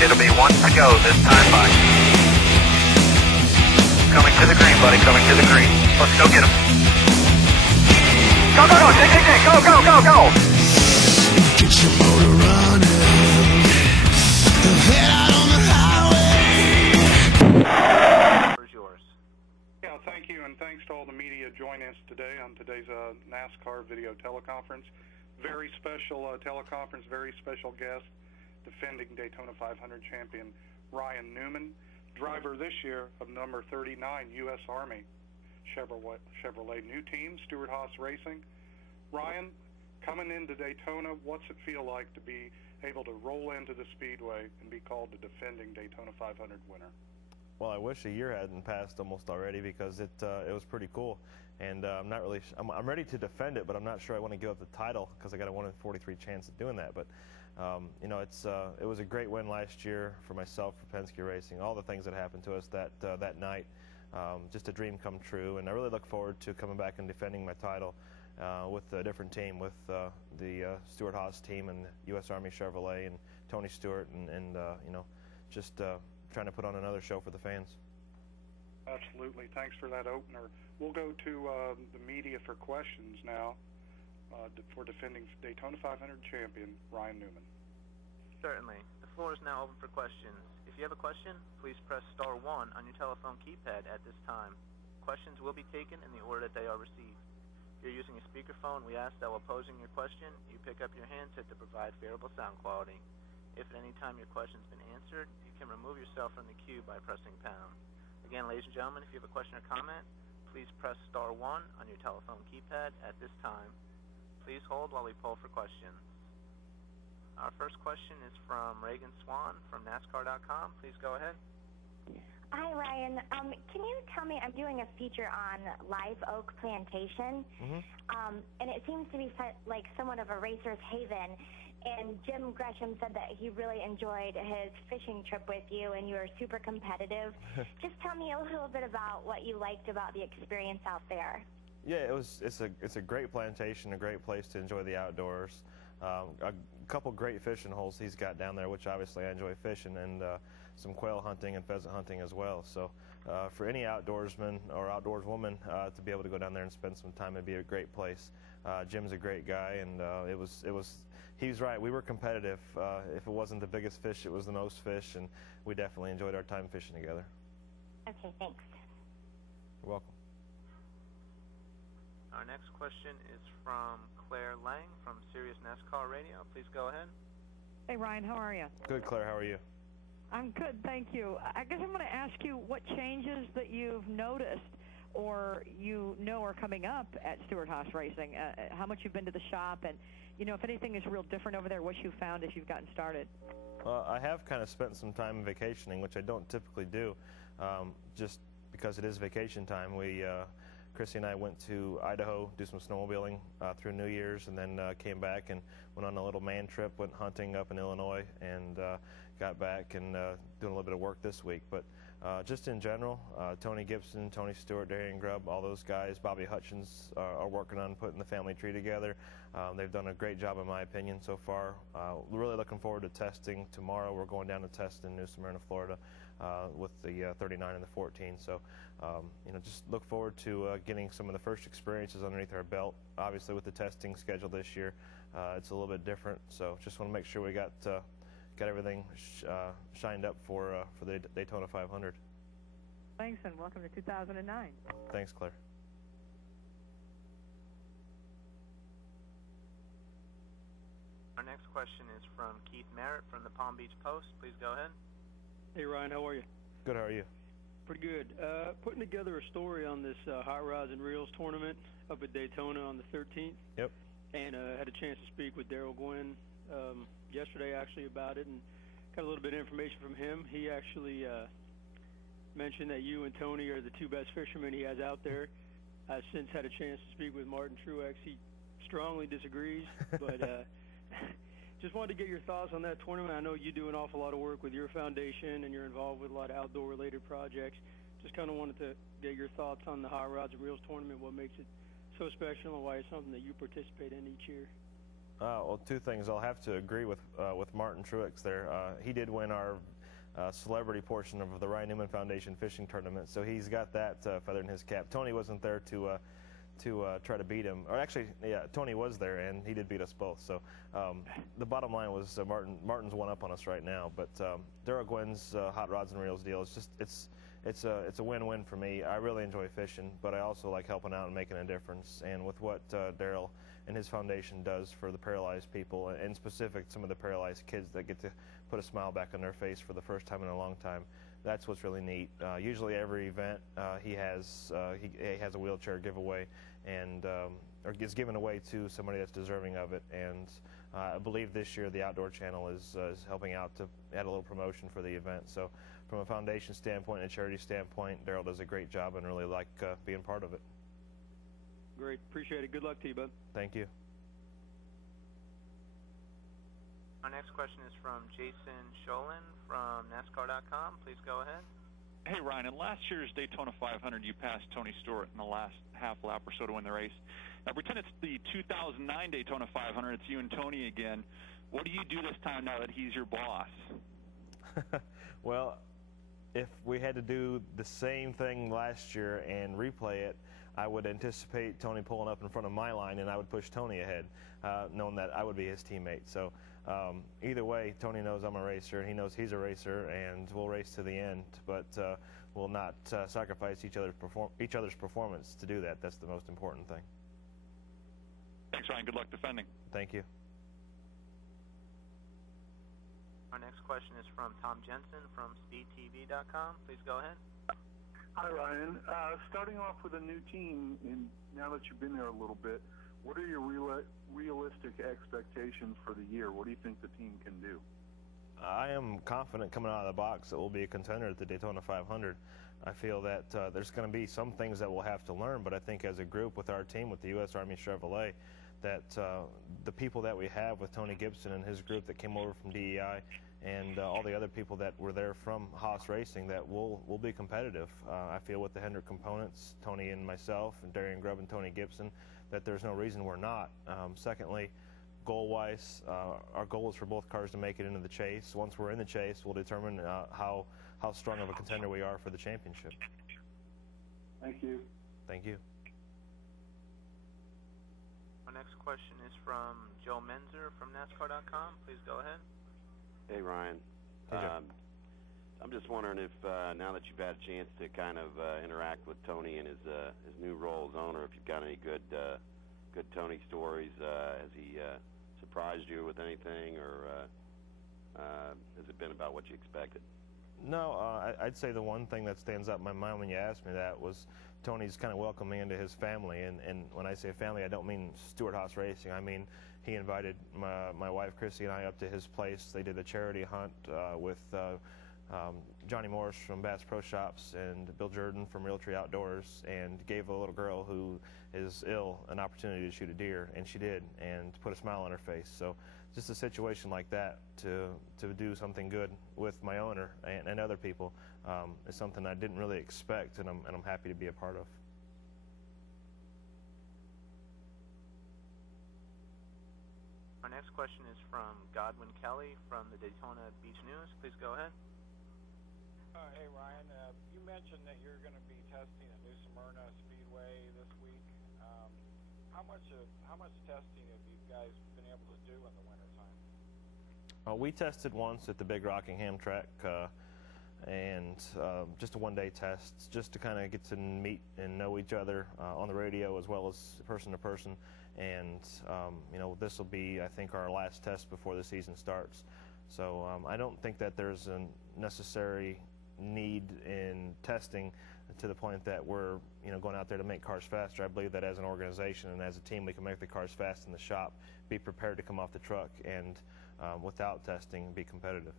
It'll be 1 to go this time by. Coming to the green, buddy, coming to the green. Let's go get him. Go, go, go, take, go, go, go, go. Get your motor running. Head out on the highway. Where's yours? Yeah, thank you, and thanks to all the media joining us today on today's NASCAR Video Teleconference. Very special teleconference, very special guest, defending Daytona 500 champion Ryan Newman, driver this year of number 39 U.S. Army Chevrolet new team, Stewart-Haas Racing. Ryan, coming into Daytona, what's it feel like to be able to roll into the Speedway and be called the defending Daytona 500 winner? Well, I wish a year hadn't passed almost already, because it was pretty cool, and I'm ready to defend it, but I'm not sure I want to give up the title, because I got a 1 in 43 chance of doing that. But you know, it was a great win last year for myself, for Penske Racing, all the things that happened to us that night, just a dream come true, and I really look forward to coming back and defending my title with a different team, with the Stewart-Haas team and U.S. Army Chevrolet and Tony Stewart, and you know, just trying to put on another show for the fans. Absolutely. Thanks for that opener. We'll go to the media for questions now for defending Daytona 500 champion Ryan Newman. Certainly. The floor is now open for questions. If you have a question, please press *1 on your telephone keypad at this time. Questions will be taken in the order that they are received. If you're using a speakerphone, we ask that while posing your question, you pick up your handset to provide favorable sound quality. If at any time your question's been answered, you can remove yourself from the queue by pressing #. Again, ladies and gentlemen, if you have a question or comment, please press *1 on your telephone keypad at this time. Please hold while we poll for questions. Our first question is from Reagan Swan from NASCAR.com. Please go ahead. Hi, Ryan. Can you tell me, I'm doing a feature on Live Oak Plantation, and it seems to be like somewhat of a racer's haven. And Jim Gresham said that he really enjoyed his fishing trip with you, and you were super competitive. Just tell me a little bit about what you liked about the experience out there. Yeah, it's a great plantation, a great place to enjoy the outdoors. A couple great fishing holes he's got down there, which obviously I enjoy fishing, and some quail hunting and pheasant hunting as well. So for any outdoorsman or outdoorswoman to be able to go down there and spend some time, it'd be a great place. Jim's a great guy, and he's right. We were competitive. If it wasn't the biggest fish, it was the most fish, and we definitely enjoyed our time fishing together. Okay, thanks. You're welcome. Our next question is from Claire Lang from Sirius NASCAR Radio. Please go ahead. Hey, Ryan, how are you? Good, Claire. How are you? I'm good, thank you. I guess I'm going to ask you what changes that you've noticed or you know are coming up at Stewart-Haas Racing, how much you've been to the shop, and you know if anything is real different over there, what you've found as you've gotten started. Well, I have kind of spent some time vacationing, which I don't typically do, just because it is vacation time. Chrissy and I went to Idaho, do some snowmobiling through New Year's, and then came back and went on a little man trip, went hunting up in Illinois, and got back and doing a little bit of work this week. But just in general, Tony Gibson, Tony Stewart, Darian Grubb, all those guys, Bobby Hutchins are working on putting the family tree together. They've done a great job, in my opinion, so far. Really looking forward to testing tomorrow. We're going down to test in New Smyrna, Florida, with the 39 and the 14. So, you know, just look forward to getting some of the first experiences underneath our belt. Obviously, with the testing schedule this year, it's a little bit different. So, just want to make sure we got everything shined up for the Daytona 500. Thanks, and welcome to 2009. Thanks, Claire. Our next question is from Keith Merritt from the Palm Beach Post. Please go ahead. Hey, Ryan, how are you? Good, how are you? Pretty good. Putting together a story on this Hot Rods and Reels tournament up at Daytona on the 13th. Yep. And had a chance to speak with Darrell Gwynn yesterday, actually, about it, and got a little bit of information from him. He actually mentioned that you and Tony are the two best fishermen he has out there. I've since had a chance to speak with Martin Truex. He strongly disagrees, but just wanted to get your thoughts on that tournament. I know you do an awful lot of work with your foundation, and you're involved with a lot of outdoor-related projects. Just kind of wanted to get your thoughts on the Hot Rods and Reels tournament, what makes it so special, and why it's something that you participate in each year. Well, two things. I'll have to agree with Martin Truex there. He did win our celebrity portion of the Ryan Newman Foundation fishing tournament, so he's got that feather in his cap. Tony wasn't there to try to beat him. Or actually, yeah, Tony was there, and he did beat us both. So the bottom line was Martin's one up on us right now. But Daryl Gwynn's Hot Rods and Reels deal is just it's a win-win for me. I really enjoy fishing, but I also like helping out and making a difference. And with what Daryl and his foundation does for the paralyzed people, and in specific some of the paralyzed kids that get to put a smile back on their face for the first time in a long time, that's what's really neat. Usually every event he has a wheelchair giveaway, and or gets given away to somebody that's deserving of it. And I believe this year the Outdoor Channel is helping out to add a little promotion for the event. So from a foundation standpoint and a charity standpoint, Daryl does a great job, and really like being part of it. Great. Appreciate it. Good luck to you, bud. Thank you. Our next question is from Jason Sholin from NASCAR.com. Please go ahead. Hey, Ryan, in last year's Daytona 500, you passed Tony Stewart in the last half lap or so to win the race. Now, pretend it's the 2009 Daytona 500. It's you and Tony again. What do you do this time now that he's your boss? Well, if we had to do the same thing last year and replay it, I would anticipate Tony pulling up in front of my line, and I would push Tony ahead, knowing that I would be his teammate. So either way, Tony knows I'm a racer, and he knows he's a racer, and we'll race to the end. But we'll not sacrifice each other's performance to do that. That's the most important thing. Thanks, Ryan. Good luck defending. Thank you. Our next question is from Tom Jensen from SpeedTV.com. Please go ahead. Hi, Ryan. Starting off with a new team, and now that you've been there a little bit, what are your realistic expectations for the year? What do you think the team can do? I am confident coming out of the box that we'll be a contender at the Daytona 500. I feel that there's going to be some things that we'll have to learn, but I think as a group with our team, with the U.S. Army Chevrolet, that the people that we have with Tony Gibson and his group that came over from DEI, and all the other people that were there from Haas Racing, that we'll be competitive. I feel with the Hendrick components, Tony and myself, and Darian Grubb and Tony Gibson, that there's no reason we're not. Secondly, goal-wise, our goal is for both cars to make it into the chase. Once we're in the chase, we'll determine how strong of a contender we are for the championship. Thank you. Thank you. Our next question is from Joe Menzer from NASCAR.com. Please go ahead. Hey, Ryan. Hey, Joe. I'm just wondering if now that you've had a chance to kind of interact with Tony in his new role as owner, if you've got any good Tony stories. Has he surprised you with anything, or has it been about what you expected? No, I'd say the one thing that stands out in my mind when you asked me that was Tony's kind of welcoming into his family. And when I say family, I don't mean Stewart Haas Racing. I mean he invited my wife Chrissy and I up to his place. They did a charity hunt with Johnny Morris from Bass Pro Shops and Bill Jordan from Realtree Outdoors, and gave a little girl who is ill an opportunity to shoot a deer, and she did, and put a smile on her face. So just a situation like that, to do something good with my owner and other people, is something I didn't really expect, and I'm happy to be a part of. Our next question is from Godwin Kelly from the Daytona Beach News. Please go ahead. Hey, Ryan. You mentioned that you're going to be testing at New Smyrna Speedway this week. How much testing have you guys been able to do in the wintertime? We tested once at the Big Rockingham track, and just a one-day test, just to kind of get to meet and know each other on the radio as well as person to person. And this will be, I think, our last test before the season starts. So I don't think that there's a necessary need in testing to the point that we're going out there to make cars faster. I believe that as an organization and as a team, we can make the cars fast in the shop, be prepared to come off the truck, and without testing, be competitive.